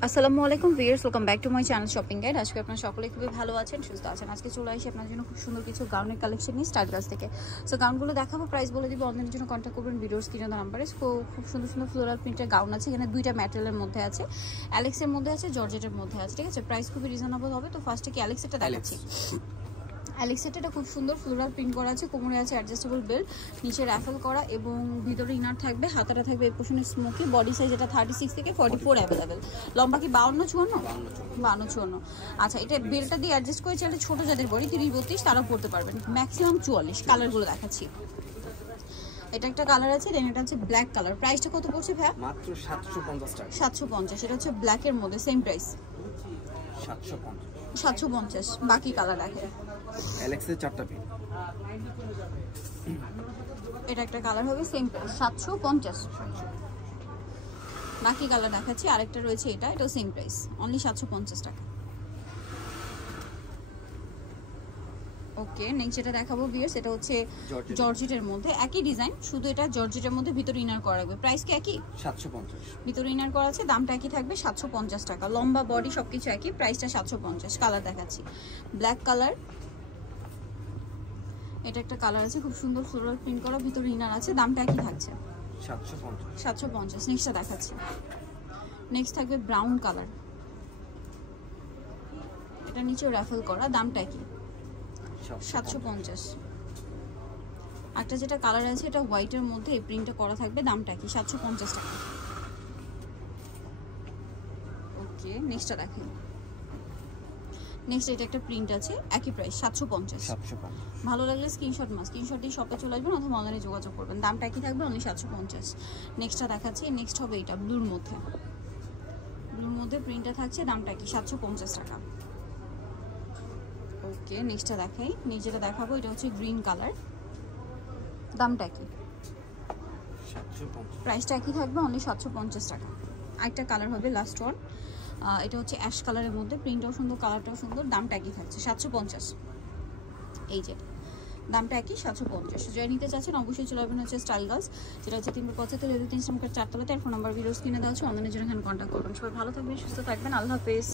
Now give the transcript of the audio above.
আসসালামু আলাইকুম viewers, welcome back to my channel shopping guide. আজকে আপনারা সকলে খুবই ভালো আছেন, সুস্থ আছেন। আজকে চলে আসি আপনার জন্য খুব সুন্দর কিছু গাউনের কালেকশন নিয়ে স্টাইল গার্লস থেকে। সো গাউনগুলো দেখাবো, প্রাইস বলে দিব, অনলাইনের জন্য কন্ট্যাক্ট করবেন ভিডিওর স্ক্রিনে দেওয়া নাম্বারে। খুব সুন্দর সুন্দর ফ্লোরাল প্রিন্টের গাউন আছে, এখানে দুইটা ম্যাটেরিয়ালের মধ্যে আছে, অ্যালেক্সের মধ্যে আছে, জর্জেটের মধ্যে আছে, ঠিক আছে। প্রাইস খুবই রিজনেবল হবে। তো ফার্স্টে কি অ্যালেক্সেরটা দেখাচ্ছি। অ্যালেক্সেরটা খুব সুন্দর ফ্লোরাল প্রিন্ট করা আছে, কোমরে আছে অ্যাডজাস্টেবল বেল্ট, নিচে র্যাফেল করা এবং ভিতরে ইনার থাকবে, হাতাটা থাকবে এই পোর্শনে স্মোকি, বডি সাইজ এটা 36 থেকে 44 অ্যাভেলেবেল। লম্বা কি 52-54? আচ্ছা, এটা বেল্টটা দিয়ে অ্যাডজাস্ট করে চাইলে ছোট যাদের বডি 30-32 তারাও পড়তে পারবেন, ম্যাক্সিমাম 44। কালারগুলো দেখাচ্ছি। এটা একটা কালার আছে, দেন এটা হচ্ছে ব্ল্যাক কালার। প্রাইসটা কত পড়ছে ভাই? মাত্র 750 টাকা। 750। এটা হচ্ছে ব্ল্যাকের মধ্যে, সেম প্রাইস 750। বাকি কালার দেখেন, অ্যালেক্সের 4টা পিন। এটা একটা কালার হবে, সেম প্রাইস 750। বাকি কালার দেখাচ্ছি। আরেকটা রয়েছে, এটাও সেম প্রাইস, অনলি 750 টাকা। ওকে, নেক্সট যেটা দেখাবো ভিউয়ার্স, এটা হচ্ছে জর্জেটের মধ্যে, একই ডিজাইন, শুধু এটা জর্জেটের মধ্যে ভিতরে ইনার করা রাখবে। প্রাইস কি একই? 750। ভিতরে ইনার করা আছে, দামটা একই থাকবে 750 টাকা। লম্বা বডি সবকিছু একই, প্রাইসটা 750। কালার দেখাচ্ছি, ব্ল্যাক কালার। এটা একটা কালার আছে, খুব সুন্দর ফ্লোরাল প্রিন্ট করা, ভিতরে ইনার আছে, দামটা একই থাকছে 750। নেক্সটটা দেখাচ্ছি। নেক্সট থাকবে ব্রাউন কালার, এটা নিচে রাফেল করা, দামটা একই 750। একটা যেটা কালার আছে, এটা হোয়াইটের মধ্যে এই প্রিন্টটা করা থাকবে, দামটা কি 750 টাকা। ওকে, নেক্সটটা দেখেন। নেক্সট এটা একটা প্রিন্ট আছে, একই প্রাইস 750। ভালো লাগলে স্ক্রিনশট দিয়ে শপে চলে আসবেন অথবা অনলাইনে যোগাযোগ করবেন, দামটা একই থাকবে, অনলি 750। নেক্সটটা দেখাচ্ছি। নেক্সট হবে এটা ব্লুর মধ্যে প্রিন্টটা থাকছে, দামটা কি 750 টাকা। ওকে, নেক্সটটা দেখাই, নিচেটা দেখাবো। এটা হচ্ছে গ্রিন কালার, দামটা কি? 750। প্রাইসটা একই থাকবে, অনলি 750 টাকা। আরেকটা কালার হবে লাস্ট ওয়ান, এটা হচ্ছে অ্যাশ কালারের মধ্যে, প্রিন্টটাও সুন্দর, কালারটাও সুন্দর, দামটা একই থাকছে 750। এই যে দামটা একই 750। যারা নিতে চাচ্ছেন অবশ্যই চলে আসবেন হচ্ছে স্টাইল গার্লস, যেটা হচ্ছে 375 লেভেল 3 নম্বর 4 তলাতে। আর ফোন নাম্বার ভিডিও স্ক্রিনে দেওয়া আছে, অনলাইনে জন্য এখানে কন্ট্যাক্ট করবেন। সবাই ভালো থাকবেন, সুস্থ থাকবেন, আল্লাহ হাফেজ।